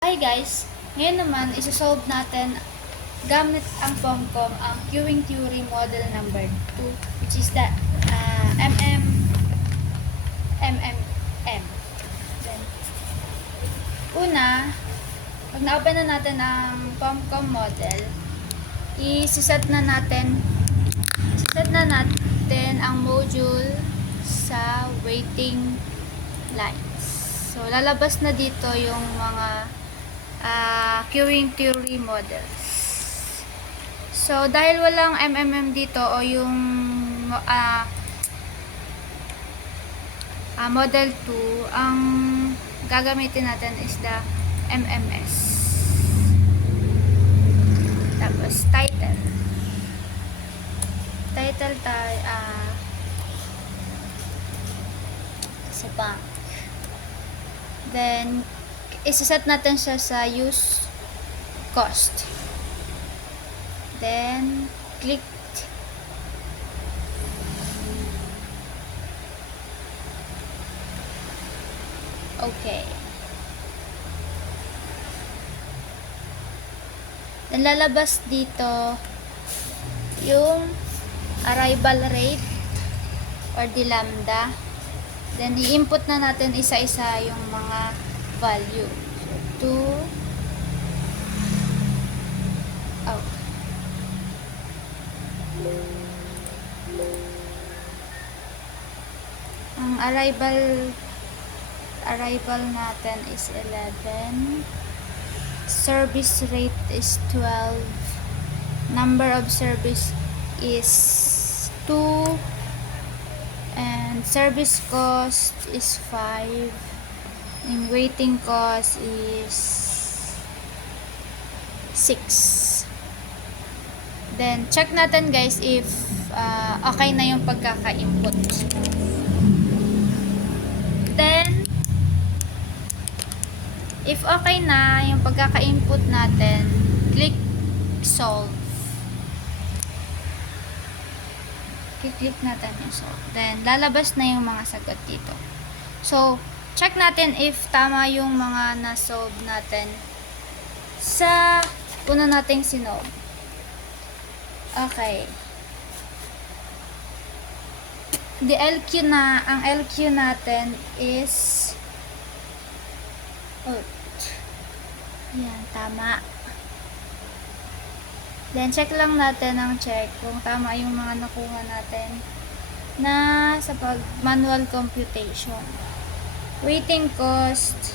Hi guys! Ngayon naman, isa-solve natin gamit ang POMCOM ang queuing theory model number 2 which is the MMM. Then, una, pag na-open na natin ang POMCOM model, i-set na natin ang module sa waiting lines. So, lalabas na dito yung mga queuing theory models. So, dahil walang MMM dito o yung model 2, ang gagamitin natin is the MMS. Tapos, title tayo, sa bank. Then, isa-set natin siya sa use cost. Then, click. Okay. Then, lalabas dito yung arrival rate or the lambda. Then, i-input na natin isa-isa yung mga value. So, 2. Oh. Ang arrival natin is 11. Service rate is 12. Number of service is 2. And service cost is 5. And waiting cost is 6. Then, check natin guys if okay na yung pagkaka-input. Then, if okay na yung pagkaka-input natin, click solve. Click natin yung solve. Then, lalabas na yung mga sagot dito. So, check natin if tama yung mga na-solve natin sa una nating sinolve. Okay. Ang LQ natin is yan, tama. Then, check lang natin ang check kung tama yung mga nakuha natin na sa manual computation. Waiting cost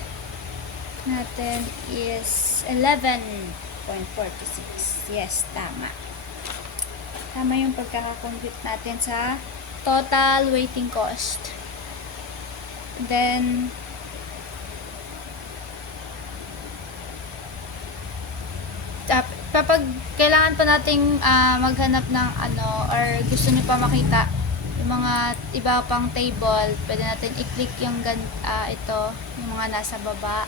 natin is 11.46. Yes, tama. Tama yung pagkakakompute natin sa total waiting cost. Then, kapag kailangan pa nating maghanap ng or gusto niyo pa makita yung mga iba pang table, pwede natin i-click yung ito, yung mga nasa baba.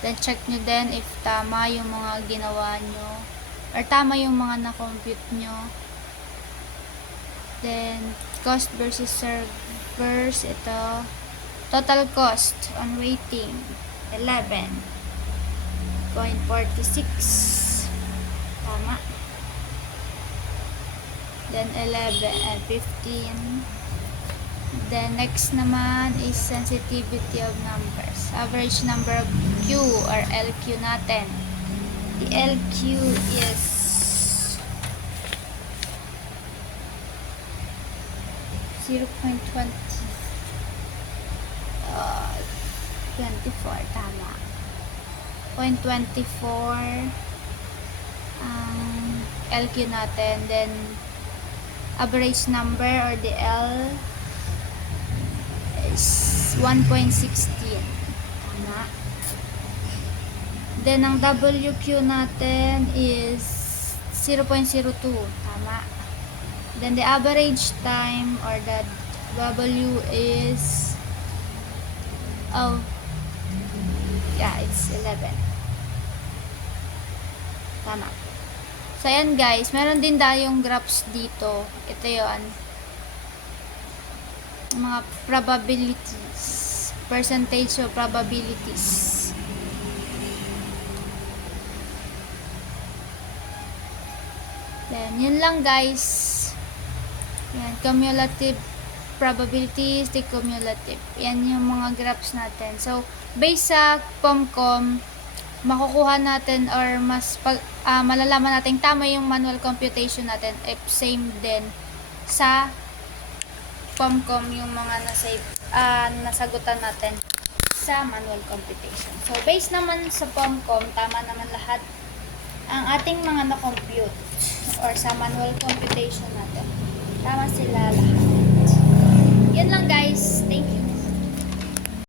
Then, check nyo din if tama yung mga ginawa nyo or tama yung mga na-compute nyo. Then, cost versus servers, ito. Total cost on waiting, 11.46. Tama. Then 11 and 15. Then next naman is sensitivity of numbers. Average number of Q or LQ natin. The LQ is 0.20. 24, tama. 0.24 LQ natin. Then average number or the L is 1.16. Tama. Then ang WQ natin is 0.02. Tama. Then the average time or the W is it's 11. Tama. So, ayan guys. Meron din tayong graphs dito. Ito yun. Mga probabilities. Percentage of probabilities. Then, yun lang guys. Yan, cumulative probabilities, the cumulative. Yan yung mga graphs natin. So, based sa POMCOM, makukuha natin or malalaman natin tama yung manual computation natin if same din sa POMCOM yung mga nasagutan natin sa manual computation. So, based naman sa POMCOM, tama naman lahat ang ating mga na-compute or sa manual computation natin. Tama sila lahat. Yan lang guys. Thank you.